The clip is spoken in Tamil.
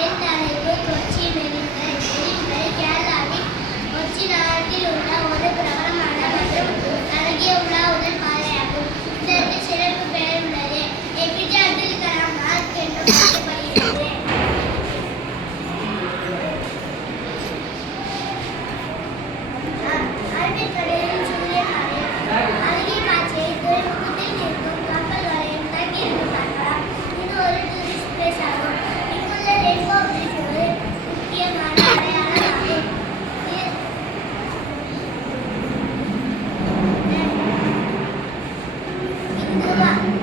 தென் தலைப்பு கொச்சி நெறிகள் கேரளாவின் கொச்சி நகரத்தில் உள்ள ஒரு பிரபலமான மற்றும் அழகிய உலாவுதல் பாதையாகும் இதற்கு சிறப்பு பெயர் உள்ளது. ஏபிஜே அப்துல் கலாம் பார்க் என்று அழைக்கப்படுகிறது. Arabic Bye.